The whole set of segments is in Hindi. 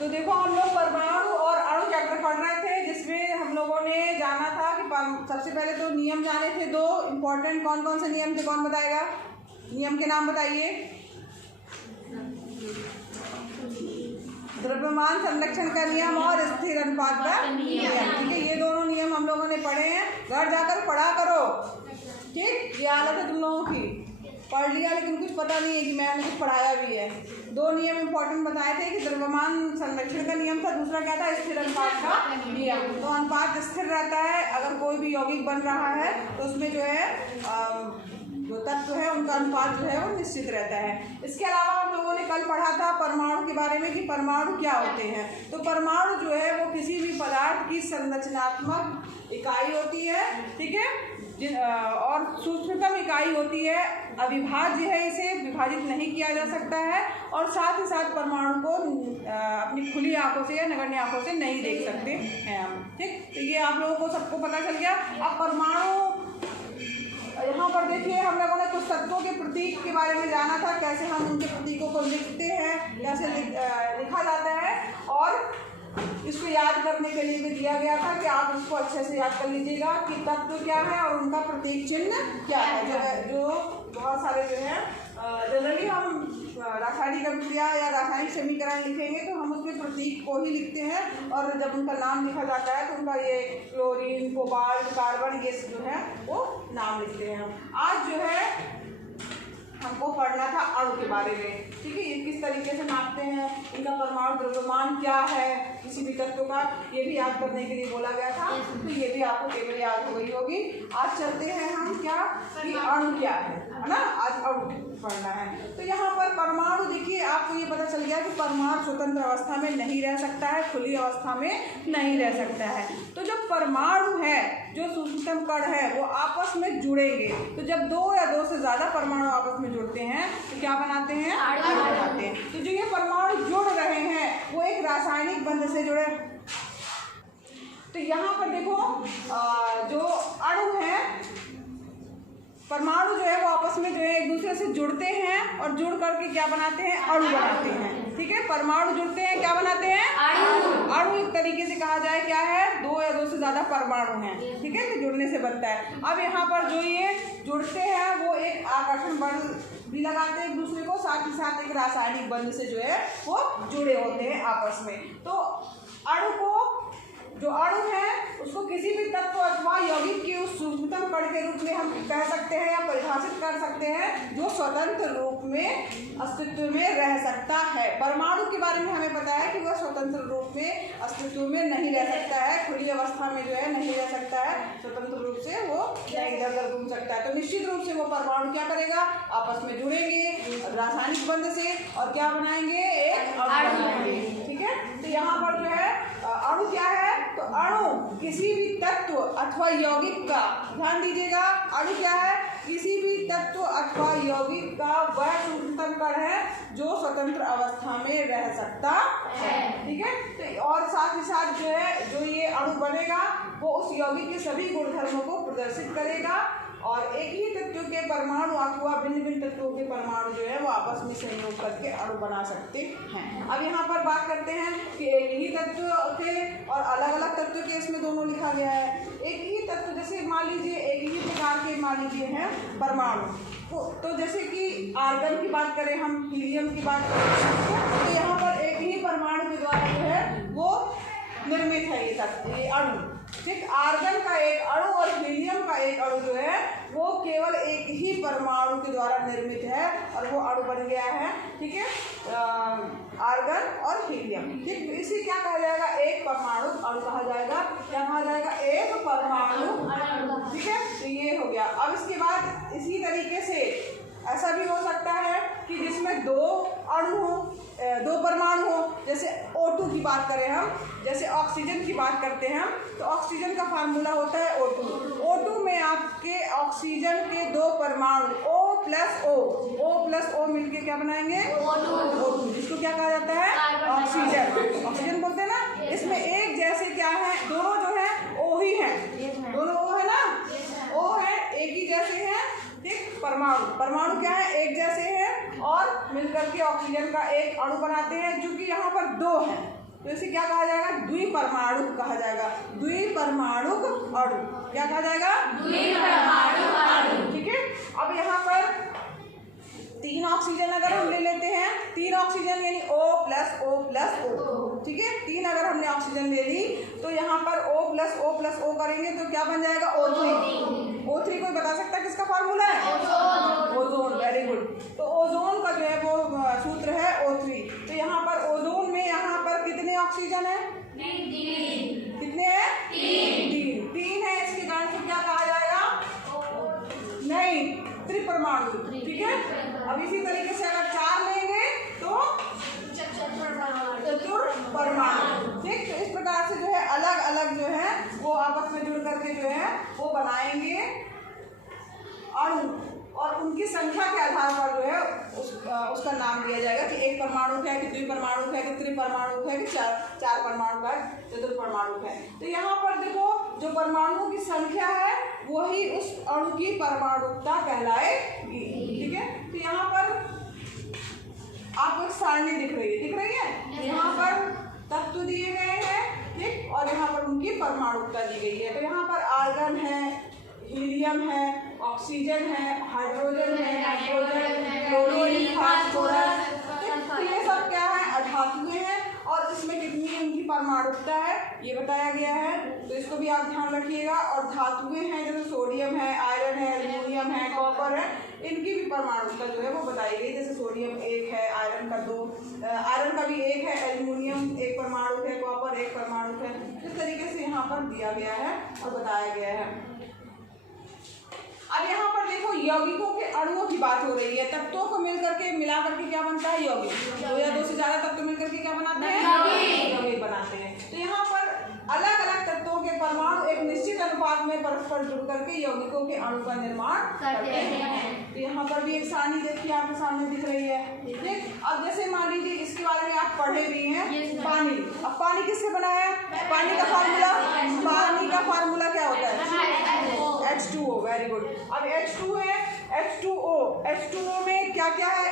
तो देखो हम लोग परमाणु और अणु चैप्टर पढ़ रहे थे, जिसमें हम लोगों ने जाना था कि सबसे पहले तो नियम जाने थे दो इम्पोर्टेंट। कौन कौन से नियम थे, कौन बताएगा? नियम के नाम बताइए। द्रव्यमान संरक्षण का नियम और स्थिर अनुपात का नियम। ठीक है, ये दोनों नियम हम लोगों ने पढ़े हैं, घर जाकर पढ़ा करो। ठीक, ये हालत है तुम लोगों की, पढ़ लिया लेकिन कुछ पता नहीं है कि मैंने कुछ पढ़ाया भी है। दो नियम इंपॉर्टेंट बताए थे कि द्रव्यमान संरक्षण का नियम था, दूसरा क्या था? स्थिर अनुपात का नियम। तो अनुपात स्थिर रहता है, अगर कोई भी यौगिक बन रहा है तो उसमें जो है जो तत्व है उनका अनुपात जो है वो निश्चित रहता है। इसके अलावा हम लोगों ने कल पढ़ा था परमाणु के बारे में कि परमाणु क्या होते हैं। तो परमाणु जो है वो किसी भी पदार्थ की संरचनात्मक इकाई होती है, ठीक है, और सूक्ष्मतम इकाई होती है, अविभाज्य है, इसे विभाजित नहीं किया जा सकता है, और साथ ही साथ परमाणु को अपनी खुली आंखों से या नगण्य आंखों से नहीं देख सकते हैं हम। ठीक, तो ये आप लोगों को सबको पता चल गया। अब परमाणु यहाँ पर देखिए, हम लोगों ने कुछ तत्वों के प्रतीक के बारे में जाना था, कैसे हम उनके प्रतीकों को लिखते हैं, कैसे लिखा जाता है, और इसको याद करने के लिए भी दिया गया था कि आप उसको अच्छे से याद कर लीजिएगा कि तत्व क्या है और उनका प्रतीक चिन्ह क्या है। जो बहुत सारे जो है जनरली हम रासायनिक अभिक्रिया या रासायनिक समीकरण लिखेंगे तो हम उसके प्रतीक को ही लिखते हैं, और जब उनका नाम लिखा जाता है तो उनका ये क्लोरीन, कोबाल्ट, कार्बन, ये जो है वो नाम लिखते हैं हम। आज जो है हमको पढ़ना था अणु के बारे में। ठीक है, ये किस तरीके से नापते हैं, इनका परमाणु द्रव्यमान क्या है किसी भी तत्व का, ये भी याद करने के लिए बोला गया था। तो ये भी आपको केवल याद हो गई होगी। आज चलते हैं हम क्या कि अणु क्या है ना, आज अणु पढ़ना है। तो यहाँ पर परमाणु देखिए, आपको ये पता चल गया कि परमाणु स्वतंत्र अवस्था में नहीं रह सकता है, खुली अवस्था में नहीं रह सकता है। तो जब परमाणु है, जो सूक्ष्मतम कण है, वो आपस में जुड़ेंगे, तो जब दो या दो से ज़्यादा परमाणु आपस में जुड़ते हैं तो क्या बनाते हैं? अणु बनाते हैं। तो जो ये परमाणु जुड़ रहे हैं वो एक रासायनिक बंध से जुड़े। तो यहाँ पर देखो जो अणु है, परमाणु जो है वो आपस में जो है एक दूसरे से जुड़ते हैं और जुड़ करके क्या बनाते हैं? अणु बनाते हैं। ठीक है, परमाणु जुड़ते हैं, क्या बनाते हैं? अणु एक तरीके से कहा जाए क्या है? दो या दो से ज्यादा परमाणु हैं, ठीक है, तो जुड़ने से बनता है। अब यहाँ पर जो ये जुड़ते हैं वो एक आकर्षण बल भी लगाते हैं एक दूसरे को, साथ ही साथ एक रासायनिक बंध से जो है वो जुड़े होते हैं आपस में। तो अणु को, जो अणु है उसको किसी भी तत्व अथवा यौगिक के उस सूक्ष्मतम कण के रूप में हम कह सकते हैं या परिभाषित कर सकते हैं जो स्वतंत्र रूप में अस्तित्व में रह सकता है। परमाणु के बारे में हमें पता है कि वह स्वतंत्र रूप में अस्तित्व में नहीं रह सकता है, खुली अवस्था में जो है नहीं रह सकता है, स्वतंत्र रूप से वो इधर उधर घूम सकता है। तो निश्चित रूप से वो परमाणु क्या करेगा? आपस में जुड़ेंगे रासायनिक बंध से और क्या बनाएंगे? एक अणु बनाएंगे। ठीक है, तो यहाँ पर जो है अणु क्या है? तो अणु किसी भी तत्व अथवा यौगिक का, ध्यान दीजिएगा, अणु क्या है? किसी भी तत्व अथवा यौगिक का वह सूक्ष्मतम कण है जो स्वतंत्र अवस्था में रह सकता है। ठीक है, तो और साथ ही साथ जो है जो ये अणु बनेगा वो उस यौगिक के सभी गुणधर्मों को प्रदर्शित करेगा, और एक ही तत्व के परमाणु अथवा भिन्न भिन्न तत्वों के परमाणु जो है वो आपस में संयोग करके अणु बना सकते हैं। अब यहाँ पर बात करते हैं कि एक ही तत्व के और अलग अलग तत्व के इसमें दोनों लिखा गया है। एक ही तत्व, जैसे मान लीजिए एक ही प्रकार के मान लीजिए हैं परमाणु, तो जैसे कि आर्गन की बात करें हम, हीलियम की बात करें, तो यहाँ पर एक ही परमाणु के द्वारा जो है वो निर्मित है ये तत्व, ये अणु। ठीक, आर्गन का एक अणु और हीलियम का एक अणु जो है वो केवल एक ही परमाणु के द्वारा निर्मित है और वो अणु बन गया है। ठीक है, आर्गन और हीलियम। ठीक, इसे क्या कहा जाएगा? एक परमाणु अणु कहा जाएगा। क्या कहा जाएगा? एक परमाणु। ठीक है, तो ये हो गया। अब इसके बाद इसी तरीके से ऐसा भी हो सकता है कि जिसमें दो अणु हो, दो परमाणु हो, जैसे O2 की बात करें हम, जैसे ऑक्सीजन की बात करते हैं हम, तो ऑक्सीजन का फार्मूला होता है O2। O2 में आपके ऑक्सीजन के दो परमाणु O+O मिलके क्या बनाएंगे? O2, जिसको क्या कहा जाता है? ऑक्सीजन। ऑक्सीजन बोलते हैं ना। इसमें एक जैसे क्या है? दोनों जो है O ही है, दोनों O है ना, O है, एक ही जैसे हैं। ठीक, परमाणु क्या है? एक जैसे हैं और मिलकर के ऑक्सीजन का एक अणु बनाते हैं, जो कि यहाँ पर दो हैं। तो इसे क्या कहा जाएगा? द्विपरमाणुक कहा जाएगा। द्विपरमाणुक अणु क्या कहा जाएगा? द्विपरमाणुक अणु। ठीक है। अब यहाँ पर 3 ऑक्सीजन अगर हम ले लेते हैं, 3 ऑक्सीजन यानी O+O+O, ठीक है। 3 अगर हमने ऑक्सीजन ले ली तो यहाँ पर O+O+O करेंगे तो क्या बन जाएगा? O3। O3 कोई बता सकता है किसका फार्मूला है? ओजोन। Very good. तो ओजोन का जो है वो सूत्र है O3। तो यहाँ पर ओजोन में यहाँ पर कितने ऑक्सीजन है? 3। कितने हैं? 3 है। इसके कारण से क्या कहा जाएगा? नहीं, त्रिपरमाणु। ठीक है। अब इसी तरीके से अगर 4 लेंगे तो चतुर्परमाणु। ठीक। तो इस प्रकार से जो है अलग अलग जो है वो आपस में जुड़ करके जो है वो बनाएंगे अणु, और उनकी संख्या के आधार पर जो है उसका नाम दिया जाएगा कि एक परमाणु है कि द्विपरमाणु है कि त्रिपरमाणु है कि चार परमाणु है, चतुर्परमाणु है। तो यहाँ पर देखो जो परमाणुओं की संख्या है वही उस अणु की परमाणुकता कहलाएगी। ठीक है। तो यहाँ पर आपको एक सारणी दिख रही है। यहाँ पर तत्व दिए गए हैं, ठीक, और यहाँ पर उनकी परमाणुकता दी गई है। तो यहाँ पर आर्गन है, हीलियम है, ऑक्सीजन है, हाइड्रोजन है, नाइट्रोजन, क्लोरीन, फास्फोरस, तो ये सब क्या है? अधातुएं हैं। और इसमें कितनी उनकी परमाणुकता है ये बताया गया है, तो इसको भी आप ध्यान रखिएगा। और धातुएं हैं जैसे सोडियम है, आयरन है, एल्युमिनियम है, कॉपर है, इनकी भी परमाणुकता जो है वो बताई गई। जैसे सोडियम 1 है, आयरन का 2, आयरन का भी 1 है, एल्युमिनियम 1 परमाणु है, कॉपर 1 परमाणु है। इस तरीके से यहाँ पर दिया गया है और बताया गया है। अब यहाँ पर देखो यौगिकों के अणुओं की बात हो रही है। तत्वों को मिला करके क्या बनता है? यौगिक। 2 या 2 से ज्यादा तत्व मिल करके क्या बनाते हैं? यौगिक बनाते हैं। तो यहाँ पर अलग अलग तत्वों के परमाणु एक निश्चित अनुपात में परस्पर जुड़ करके यौगिकों के अणु का निर्माण करते हैं। तो यहाँ पर भी एक सारणी देखिए आपके सामने दिख रही है। ठीक। अब जैसे मान लीजिए इसके बारे में आप पढ़े भी हैं, पानी। अब पानी किससे बना है? पानी का फार्मूला क्या होता है? H2O। Very good. अब H2 है, H2O में क्या क्या है?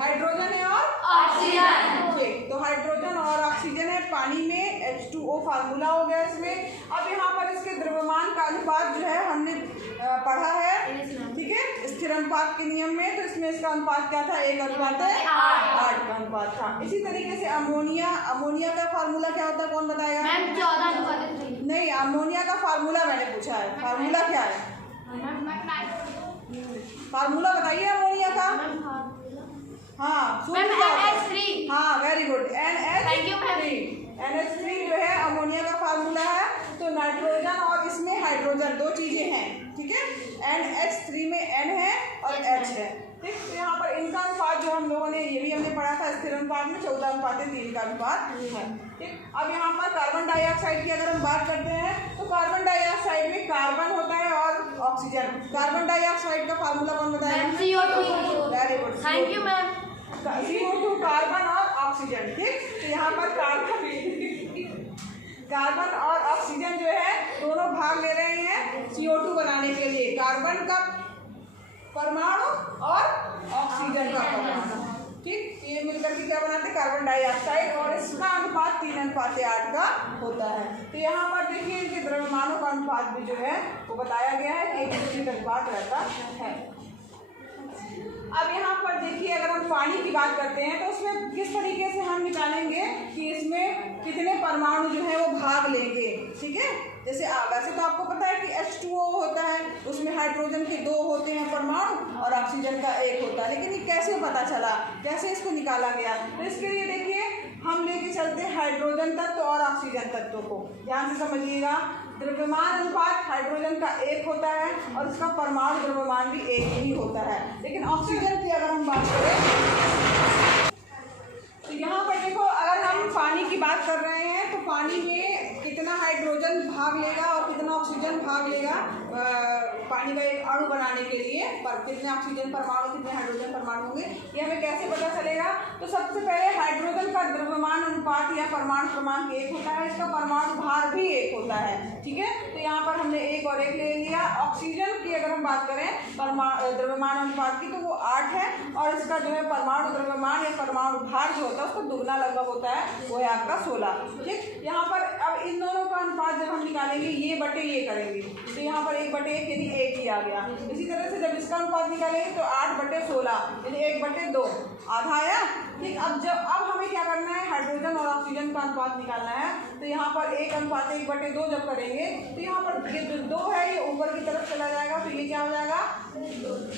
हाइड्रोजन है और ऑक्सीजन। ठीक। तो हाइड्रोजन और ऑक्सीजन है पानी में, H2O फार्मूला हो गया इसमें। अब यहाँ पर इसके द्रव्यमान का अनुपात जो है हमने पढ़ा है, ठीक है, स्थिर अनुपात के नियम में। तो इसमें इसका अनुपात क्या था? 1:8 का अनुपात था। इसी तरीके से अमोनिया का फार्मूला क्या होता है? कौन बताएगा? नहीं, अमोनिया का फार्मूला मैंने पूछा है। फार्मूला क्या है? फार्मूला बताइए अमोनिया का। हाँ, NH3। हाँ, वेरी गुड। NH3 जो है अमोनिया का फार्मूला है। तो नाइट्रोजन और इसमें हाइड्रोजन 2 चीजें हैं, ठीक है। NH3 में N है और H है। ठीक। तो यहाँ पर इनका अनुपात जो हम लोगों ने ये भी हमने पढ़ा था स्थिर अनुपात में 14:3 का अनुपात है। ठीक। अब यहाँ पर कार्बन डाइऑक्साइड की अगर हम बात करते हैं तो कार्बन डाइऑक्साइड में कार्बन होता है और ऑक्सीजन। कार्बन डाइऑक्साइड का फार्मूला कौन बताएगा? CO2। Very good, thank you ma'am. CO2 carbon और ऑक्सीजन। ठीक। तो यहाँ पर कार्बन और ऑक्सीजन जो है दोनों भाग ले रहे हैं CO2 बनाने के लिए। कार्बन का परमाणु और ऑक्सीजन का परमाणु। ठीक। ये मिलकर के क्या बनाते हैं? Carbon dioxide. और इसका अनुपात 3:8 का होता है। तो यहाँ पर देखिए इनके द्रव्यमानों का अनुपात भी जो है वो बताया गया है कि एक निश्चित अनुपात रहता है। अब यहाँ पर देखिए अगर हम पानी की बात करते हैं तो उसमें किस तरीके से हम निकालेंगे कि इसमें कितने परमाणु जो है वो भाग लेंगे। ठीक है। जैसे वैसे तो आपको पता है कि H2O होता है, उसमें हाइड्रोजन के 2 होते हैं परमाणु और ऑक्सीजन का 1 होता है। लेकिन ये कैसे पता चला, कैसे इसको निकाला गया? तो इसके लिए देखिए हम लेके चलते हैं हाइड्रोजन तत्व और ऑक्सीजन तत्व को। ध्यान से समझिएगा। द्रव्यमान अनुपात हाइड्रोजन का 1 होता है और इसका परमाणु द्रव्यमान भी 1 ही होता है। लेकिन ऑक्सीजन की अगर हम बात करें तो यहाँ पर देखो अगर हम पानी की बात कर रहे हैं तो पानी में कितना हाइड्रोजन भाग लेगा और कितना ऑक्सीजन भाग लेगा पानी का एक अणु बनाने के लिए, पर कितने ऑक्सीजन परमाणु कितने हाइड्रोजन परमाणु होंगे ये हमें कैसे पता चलेगा? तो सबसे पहले हाइड्रोजन का द्रव्यमान अनुपात या परमाणु क्रमांक 1 होता है, इसका परमाणु भार भी 1 होता है। ठीक है, तो यहाँ पर हमने 1 और 1 ले लिया। ऑक्सीजन की अगर हम बात करें द्रव्यमान अनुपात की, तो वो 8 है, और इसका जो है परमाणु द्रव्यमान या परमाणु भार जो होता है उसका दुगना लगभग होता है, वो है आपका 16। ठीक, यहाँ पर अब इन दोनों का अनुपात जब हम निकालेंगे ये बटे ये करेंगे, तो यहाँ पर 1/1 यानी 1 ही आ गया। इसी तरह से जब इसका अनुपात निकालेंगे तो 8/16 यानी 1/2 आधा आया। ठीक, अब हमें क्या करना है, हाइड्रोजन और ऑक्सीजन का अनुपात निकालना है। तो यहाँ पर 1:1/2 जब करेंगे तो यहाँ पर ये जो 2 है ये ऊपर की तरफ चला जाएगा, तो ये क्या हो जाएगा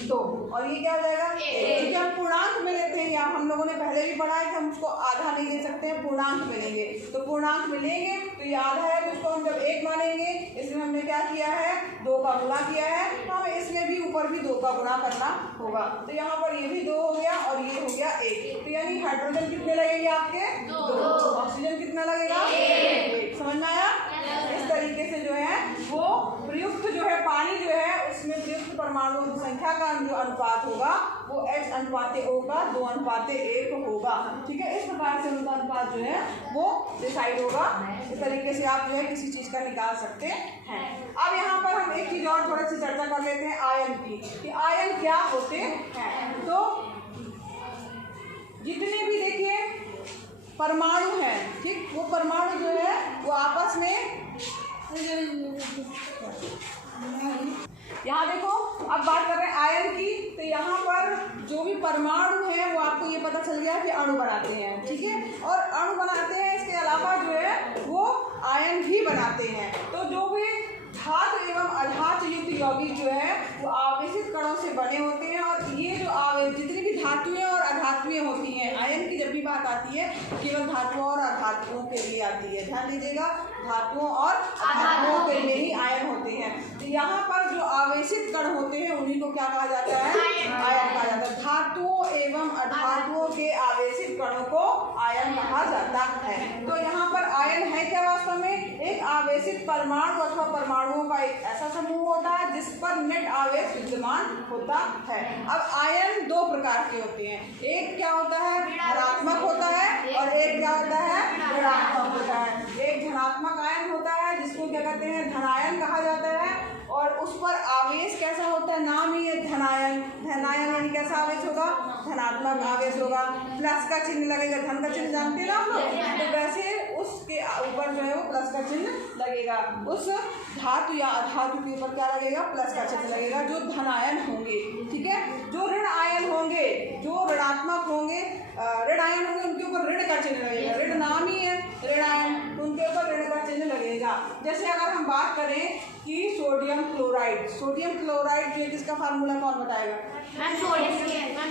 2, और ये क्या हो जाएगा 1। क्योंकि हम पूर्णांक में लेते हैं, या हम लोगों ने पहले भी पढ़ा है कि हम उसको आधा नहीं ले सकते हैं, पूर्णांक में लेंगे। तो पूर्णांक में लेंगे तो ये आधा है, तो उसको हम जब 1 मानेंगे, इसमें हमने क्या किया है 2 का गुणा किया है, तो हमें इसमें भी ऊपर भी 2 का गुणा करना होगा। तो यहाँ पर ये भी 2 हो गया और ये हो गया 1। तो यानी हाइड्रोजन कितने लगेंगे आपके 2, ऑक्सीजन कितना लगेगा 1। समझ में आया? इस तरीके से जो है वो प्रयुक्त जो है पानी जो है उसमें प्रयुक्त परमाणु संख्या का जो अनुपात होगा वो H/O का 2/1 होगा। ठीक है, इस प्रकार से उनका अनुपात जो है वो डिसाइड होगा। इस तरीके से आप जो है किसी चीज का निकाल सकते हैं। अब यहाँ पर हम एक चीज और थोड़ी सी चर्चा कर लेते हैं आयन की, कि आयन क्या होते हैं। तो जितने भी देखिए परमाणु हैं, ठीक, वो परमाणु जो है वो आपस में यहाँ देखो, अब बात कर रहे हैं आयन की, तो यहाँ पर जो भी परमाणु है वो आपको ये पता चल गया कि अणु बनाते हैं। ठीक है, और अणु बनाते हैं, इसके अलावा जो है वो आयन भी बनाते हैं। तो जो भी धातु एवं अधातु युक्त यौगिक जो है वो आवेशित कणों से बने होते हैं, और ये जो जितनी भी धातुएं और अधातुएं होती हैं, आयन की जब भी बात आती है केवल धातुओं और अधातुओं के लिए आती है। ध्यान दीजिएगा, धातुओं और अधातुओं के लिए ही आयन होते हैं। तो यहाँ पर जो आवेशित कण होते हैं उन्हीं को क्या कहा जाता है, आयन कहा जाता है। धातुओं एवं अधातुओं के आवेशित कणों को आयन कहा जाता है। तो यहाँ पर आयन है क्या वास्तव में, एक आवेशित परमाणु अथवा परमाणुओं का एक ऐसा समूह होता है जिस पर नेट आवेश विद्यमान होता है। अब आयन 2 प्रकार के होते हैं, एक क्या होता है धनात्मक होता है, और एक क्या होता है ऋणात्मक होता है। एक धनात्मक आयन होता है जिसको क्या कहते हैं धनायन कहा जाता है, और उस पर आवेश कैसा होता है, नाम ही है धनायन। धनायन यानी कैसा आवेश होगा, धनात्मक आवेश होगा, प्लस का चिन्ह लगेगा, धन का चिन्ह जानते हैं ना आप लोग, तो वैसे उसके ऊपर जो है वो प्लस का चिन्ह लगेगा। उस धातु या अधातु के ऊपर क्या लगेगा, प्लस का चिन्ह लगेगा, जो धनायन होंगे। ठीक है, जो ऋण आयन होंगे, जो ऋणात्मक होंगे, ऋण आयन होंगे, उनके ऊपर ऋण का चिन्ह लगेगा। ऋण नाम ही है ऋण आयन, उनके ऊपर ऋण का चिन्ह लगेगा। जैसे अगर हम बात करें कि सोडियम क्लोराइड, सोडियम क्लोराइड जो है किसका फार्मूला कौन बताएगा,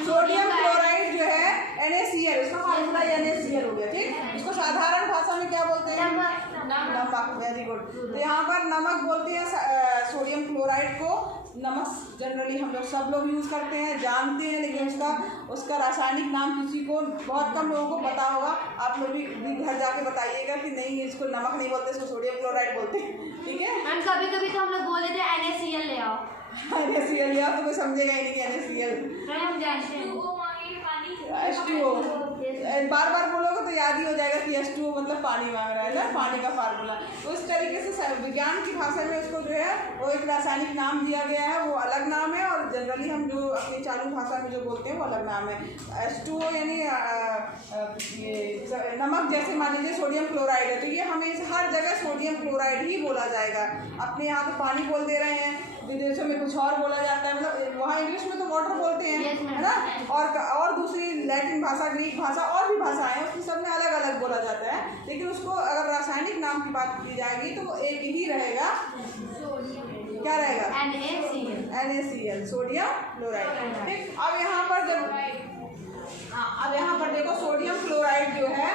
सोडियम क्लोराइड जो है NaCl, इसका फार्मूला NaCl हो गया। ठीक, इसको साधारण भाषा में क्या बोलते हैं, नमक। Very good. तो यहाँ पर नमक बोलते हैं सोडियम क्लोराइड को। नमक जनरली हम लोग सब लोग यूज़ करते हैं, जानते हैं, लेकिन उसका रासायनिक नाम किसी को बहुत कम लोगों को पता होगा। आप लोग भी घर जाके बताइएगा कि नहीं इसको नमक नहीं बोलते, इसको सोडियम क्लोराइड बोलते हैं। ठीक है, कभी कभी तो हम लोग बोल देते हैं NaCl ले आओ, NaCl ले आओ, तो कोई समझेगा ही नहीं कि NaCl। हम जानते हैं H2O बार बार बोलोगे तो याद ही हो जाएगा कि H2O मतलब पानी मांग रहा है ना, पानी का फार्मूला। तो इस तरीके से विज्ञान की भाषा में उसको जो है वो एक रासायनिक नाम दिया गया है, वो अलग नाम है, और जनरली हम जो अपनी चालू भाषा में जो बोलते हैं वो अलग नाम है। H2O यानी ये नमक, जैसे मान लीजिए सोडियम क्लोराइड है, तो ये हमें हर जगह सोडियम क्लोराइड ही बोला जाएगा। अपने यहाँ तो पानी बोल दे रहे हैं, विदेशों में कुछ और बोला जाता है, मतलब वहाँ इंग्लिश में तो वाटर बोलते हैं, है ना, और दूसरी लैटिन भाषा, ग्रीक भाषा और भी भाषाएं हैं, उसकी सब में अलग अलग बोला जाता है। लेकिन उसको अगर रासायनिक नाम की बात की जाएगी तो वो एक ही रहेगा, क्या रहेगा, NaCl, सोडियम क्लोराइड। ठीक, अब यहाँ पर देखो सोडियम क्लोराइड जो है,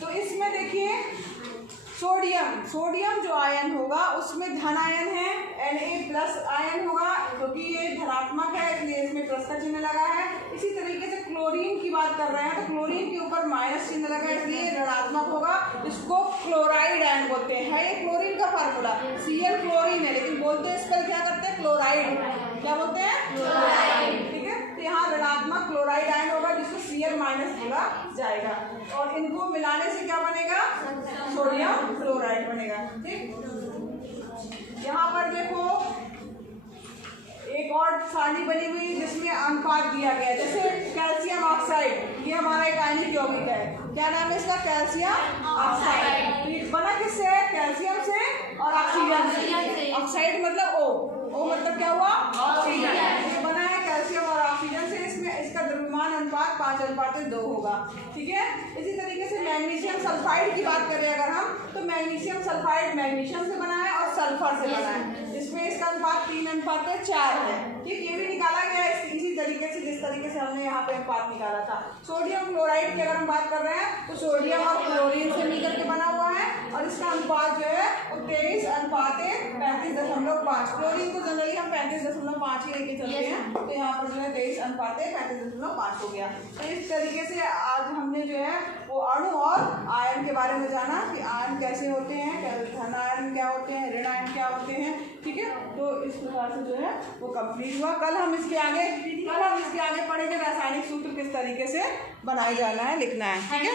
तो इसमें देखिए सोडियम जो आयन होगा उसमें धन आयन है, Na+ आयन होगा, क्योंकि ये धनात्मक है इसलिए इसमें प्लस का चिन्ह लगा है। इसी तरीके से क्लोरीन की बात कर रहे हैं, तो क्लोरीन के ऊपर माइनस चिन्ह लगा है इसलिए ऋणात्मक होगा, इसको क्लोराइड आयन बोलते हैं। है ये क्लोरीन का फार्मूला, Cl क्लोरीन है, लेकिन बोलते हैं इसका क्या करते हैं, क्लोराइड। क्या बोलते हैं, क्लोराइड। ठीक है, तो यहाँ ऋणात्मक क्लोराइड आयन होगा जिसको Cl माइनस बोला जाएगा, और इनको मिलाने से क्या बनेगा, सोडियम क्लोराइड बनेगा। ठीक, यहाँ पर देखो एक और सारणी बनी हुई जिसमें अनुपात दिया गया है। जैसे कैल्शियम ऑक्साइड, ये हमारा एक आयनिक यौगिक है, क्या नाम है इसका, कैल्शियम ऑक्साइड। बना किससे है, कैल्शियम से और ऑक्सीजन से। ऑक्साइड मतलब O मतलब क्या हुआ, ऑक्सीजन। ये बना है कैल्शियम और ऑक्सीजन से, इसमें इसका द्रव्यमान अनुपात 5:2 होगा। ठीक है, इसी तरीके से मैग्नीशियम सल्फाइड की बात करें अगर हम, तो मैग्नीशियम सल्फाइड मैग्नीशियम से बना है और सल्फर से बना है, इसमें इसका अनुपात 3:4 है। ठीक, ये भी निकाला गया है इसी तरीके से जिस तरीके से हमने यहाँ पे अनुपात निकाला था। सोडियम क्लोराइड की अगर हम बात कर रहे हैं तो सोडियम और क्लोरीन से मिलकर के बना हुआ है, और इसका अनुपात जो है वो 23:35.5। क्लोरीन को जनरली हम 35.5 ही लेके चलते हैं, तो यहाँ पर जो है 23:35.5 हो गया। तो इस तरीके से आज हमने जो है वो अणु और आयन के बारे में जाना कि आयन कैसे होते हैं, धन आयन क्या होते हैं, ऋण आयन क्या होते हैं। ठीक है, तो इस प्रकार से जो है वो कंप्लीट हुआ। कल हम इसके आगे पढ़ेंगे रासायनिक सूत्र किस तरीके से बनाए जाना है, लिखना है। ठीक है।